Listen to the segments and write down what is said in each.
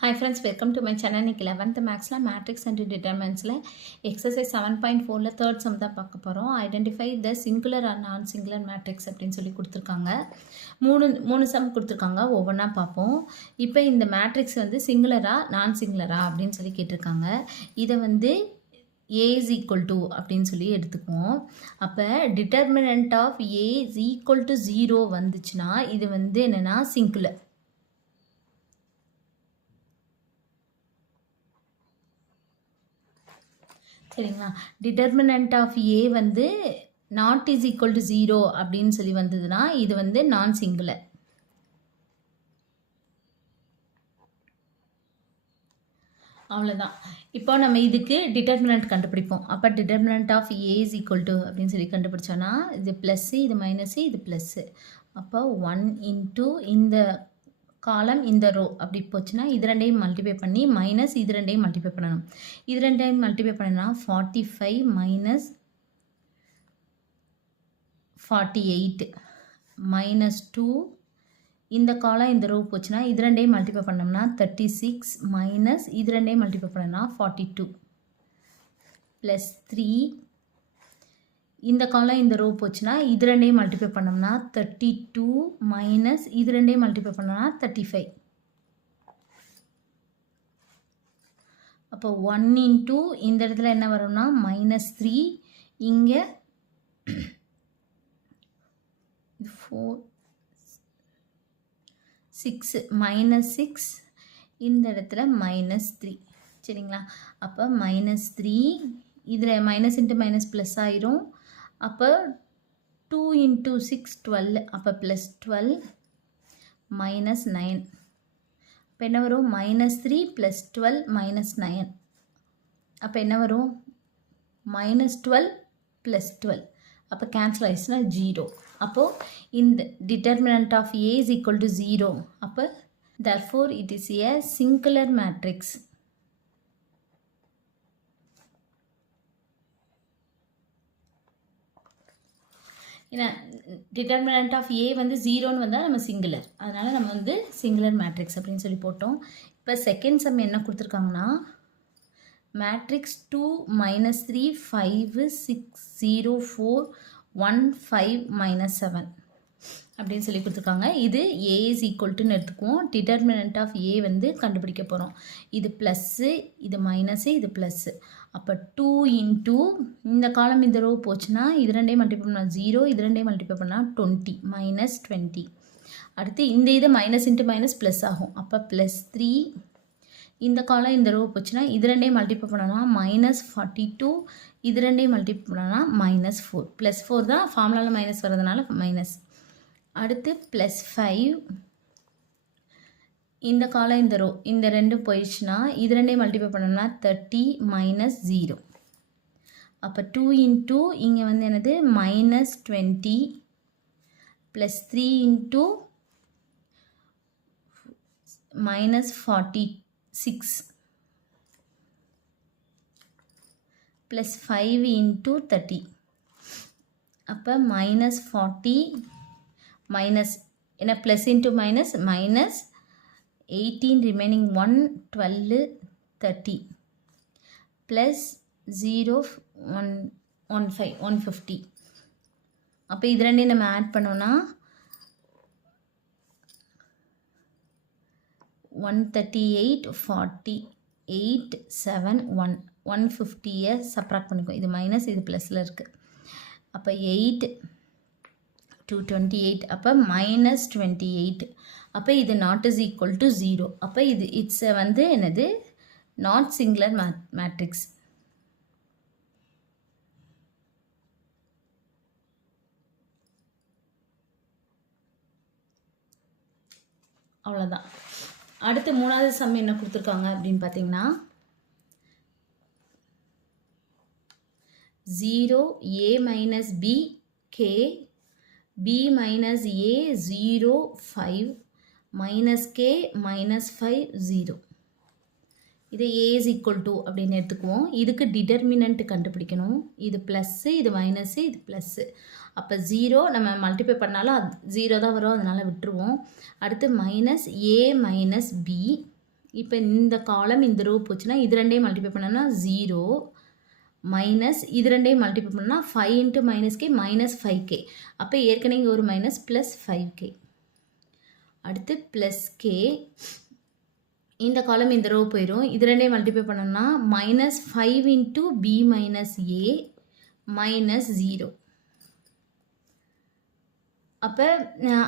Hi friends, welcome to my channel. இன்னைக்கு 11th மேக்ஸில் matrix and டிட்டர்மெண்ட்ஸில் எக்ஸசைஸ் 7.4ல் தேர்ட் சம் தான் பார்க்க போகிறோம். Identify the singular or non singular matrix அப்படின்னு சொல்லி கொடுத்துருக்காங்க. மூணு சம் கொடுத்துருக்காங்க, ஒவ்வொன்றா பார்ப்போம். இப்போ இந்த மேட்ரிக்ஸ் வந்து சிங்குலரா நான் சிங்குலரா அப்படின்னு சொல்லி கேட்டிருக்காங்க. இதை வந்து A is equal to அப்படின்னு சொல்லி எடுத்துக்குவோம். அப்போ determinant of A is equal to 0 வந்துச்சுன்னா இது வந்து என்னென்னா சிங்குலர். சரிங்களா? டிட்டர்மினன்ட் ஆஃப் ஏ வந்து நாட் இஸ் ஈக்குவல் டு 0 அப்படின்னு சொல்லி வந்ததுன்னா இது வந்து நான் சிங்குலர். அவ்வளோதான். இப்போ நம்ம இதுக்கு டிட்டர்மினன்ட் கண்டுபிடிப்போம். அப்போ determinant of A is equal to அப்படின்னு சொல்லி கண்டுபிடிச்சோன்னா இது ப்ளஸ்ஸு, இது மைனஸு, இது ப்ளஸ்ஸு. அப்போ 1 இன்ட்டு இந்த காலம் இந்த ரோ அப்படி போச்சுன்னா இது ரெண்டையும் மல்டிப்ளை பண்ணி மைனஸ் இது ரெண்டையும் மல்டிப்ளை பண்ணணும். இது ரெண்டையும் மல்டிப்ளை பண்ணினா 45 மைனஸ் 48 மைனஸ் 2 இந்த காலம் இந்த ரோ போச்சுன்னா இது ரெண்டையும் மல்டிப்ளை பண்ணோம்னா 36 மைனஸ் இது ரெண்டையும் மல்டிப்ளை பண்ணோம்னா 42 ப்ளஸ் 3 இந்த காலம் இந்த ரோ போச்சுன்னா இது ரெண்டையும் மல்டிப்ளை பண்ணோம்னா 32 மைனஸ் இது ரெண்டையும் மல்டிப்ளை பண்ணோம்னா 35. அப்போ 1 இன்ட்டு இந்த இடத்துல என்ன வரும்னா மைனஸ் 3, இங்கே 4 6 மைனஸ் 6, இந்த இடத்துல மைனஸ் 3. சரிங்களா? அப்போ மைனஸ் 3 இதில் மைனஸ் இன்ட்டு மைனஸ் ப்ளஸ் ஆயிரும். அப்போ 2 இன்ட்டு 6 12, அப்போ ப்ளஸ் 12 மைனஸ் 9. அப்போ என்ன வரும்? Minus 3 plus 12 minus 9. அப்போ என்ன வரும்? Minus 12 plus 12. அப்போ கேன்சல் ஆயிடுச்சுன்னா 0. அப்போது இந்த determinant of A is equal to 0. அப்போ therefore it is a singular matrix. ஏன்னா டிட்டர்மினன்ட் ஆஃப் ஏ வந்து 0ன்னு வந்தால் நம்ம சிங்குலர், அதனால் நம்ம வந்து சிங்குலர் மேட்ரிக்ஸ் அப்படின்னு சொல்லி போட்டோம். இப்போ செகண்ட் சம் என்ன கொடுத்துருக்காங்கன்னா மேட்ரிக்ஸ் 2 மைனஸ் 3 5 6 0 4 1 5 மைனஸ் 7 அப்படின்னு சொல்லி கொடுத்துருக்காங்க. இது ஏ இஸ் ஈக்குவல்ட்டுன்னு எடுத்துக்குவோம். டிட்டர்மினன்ட் ஆஃப் ஏ வந்து கண்டுபிடிக்க போகிறோம். இது ப்ளஸ்ஸு, இது மைனஸு, இது ப்ளஸ்ஸு. அப்போ 2 இன்ட்டு இந்த காலம் இந்த ரோ போச்சுன்னா இது ரெண்டையும் மல்டிப்ளை பண்ணால் 0, இது ரெண்டையும் மல்டிப்ளை பண்ணால் 20 மைனஸ் 20. அடுத்து இந்த இது மைனஸ் இன்ட்டு மைனஸ் ப்ளஸ் ஆகும். அப்போ ப்ளஸ் 3, இந்த காலம் இந்த ரோ போச்சுன்னா இது ரெண்டையும் மல்டிப்ளை பண்ணோன்னா மைனஸ் 42, இது ரெண்டையும் மல்டிப்ளை பண்ணோன்னா மைனஸ் 4. ப்ளஸ் 4 தான் ஃபார்முலாவில் மைனஸ் வர்றதுனால மைனஸ். அடுத்து ப்ளஸ் 5, இந்த காலம் இந்த ரோ இந்த ரெண்டும் போயிடுச்சுன்னா இது ரெண்டையும் மல்டிப்ளை பண்ணோம்னா 30 மைனஸ் 0. அப்போ 2 இன்ட்டு இங்கே வந்து என்னது minus 20 plus 3 into minus 46 plus 5 into 30. அப்போ மைனஸ் 40 மைனஸ் என்ன plus into minus minus 18 remaining 1 12 30 plus 0 1 15 150. அப்போ இது ரெண்டையும் நம்ம ஆட் பண்ணோன்னா 138 48 7 1 150-ஐ சப்ராக்ட் பண்ணிக்கும். இது மைனஸ் இது ப்ளஸில் இருக்குது. அப்போ 8 228, அப்போ மைனஸ் 28. அப்போ இது நாட் இஸ் ஈக்குவல் டு 0. அப்போ இது இட்ஸ் வந்து என்னது நாட் சிங்குலர் மேட்ரிக்ஸ். அவ்வளோதான். அடுத்து மூணாவது சம் என்ன கொடுத்துருக்காங்க அப்படின்னு பார்த்தீங்கன்னா 0 a minus b k b minus a 0 5 minus k minus 5 0. இதை a is equal to அப்படின்னு எடுத்துக்குவோம். இதுக்கு டிட்டர்மினன்ட் கண்டுபிடிக்கணும். இது ப்ளஸ்ஸு, இது மைனஸு, இது ப்ளஸ்ஸு. அப்போ 0 நம்ம மல்டிப்ளை பண்ணாலும் அது 0 தான் வரும், அதனால் விட்டுருவோம். அடுத்து மைனஸ் a மைனஸ் b இப்போ இந்த காலம் இந்த ரோ போச்சுன்னா இது ரெண்டையும் மல்டிப்ளை பண்ணோம்னா 0 மைனஸ் இது ரெண்டையும் மல்டிப்ளை பண்ணால் 5 into minus K minus 5k. அப்போ ஏற்கனவே இங்கே ஒரு மைனஸ் ப்ளஸ் 5k. அடுத்து ப்ளஸ் கே, இந்த காலம் இந்த ரோ போயிடும். இது ரெண்டையும் மல்டிப்ளை பண்ணோம்னா மைனஸ் 5 இன்ட்டு பி மைனஸ் ஏ மைனஸ் 0. அப்போ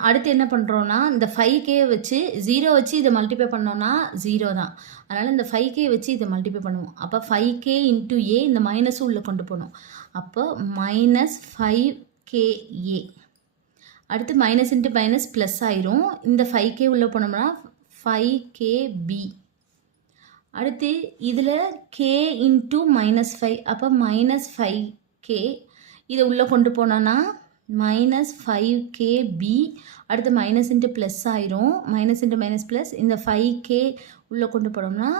அடுத்து என்ன பண்ணுறோன்னா இந்த 5k வச்சு 0 வச்சு இதை மல்டிப்ளை பண்ணோன்னா 0 தான். அதனால் இந்த 5k வச்சு இதை மல்டிப்ளை பண்ணுவோம். அப்போ 5k இன்ட்டு ஏ இந்த மைனஸும் உள்ளே கொண்டு போகணும். அப்போ மைனஸ் 5ka. அடுத்து மைனஸ் இன்ட்டு மைனஸ் ப்ளஸ் ஆயிரும். இந்த 5k உள்ளே போனோம்னா 5kb. அடுத்து இதில் k இன்ட்டு மைனஸ் 5, அப்போ மைனஸ் 5k. இதை உள்ளே கொண்டு போனோன்னா மைனஸ் 5kb. அடுத்து மைனஸ் இன்ட்டு ப்ளஸ் ஆயிரும். மைனஸ் இன்ட்டு மைனஸ் ப்ளஸ், இந்த 5k உள்ளே கொண்டு போனோம்னா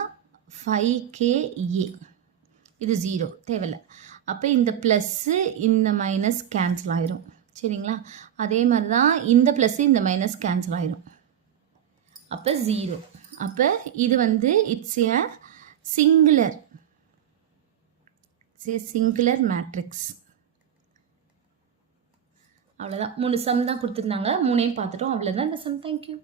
5ka. இது 0 தேவையில்லை. அப்போ இந்த ப்ளஸ்ஸு இந்த மைனஸ் கேன்சல் ஆயிரும். சரிங்களா? அதே மாதிரி தான் இந்த ப்ளஸ்ஸு இந்த மைனஸ் கேன்சல் ஆயிரும். அப்போ 0. அப்போ இது வந்து இட்ஸ் ஏ சிங்குலர் மேட்ரிக்ஸ். அவ்வளோதான். 3 சம் தான் கொடுத்துருந்தாங்க. 3ஐயும் பார்த்துட்டோம். அவ்வளோதான் இந்த சம். தேங்க்யூ.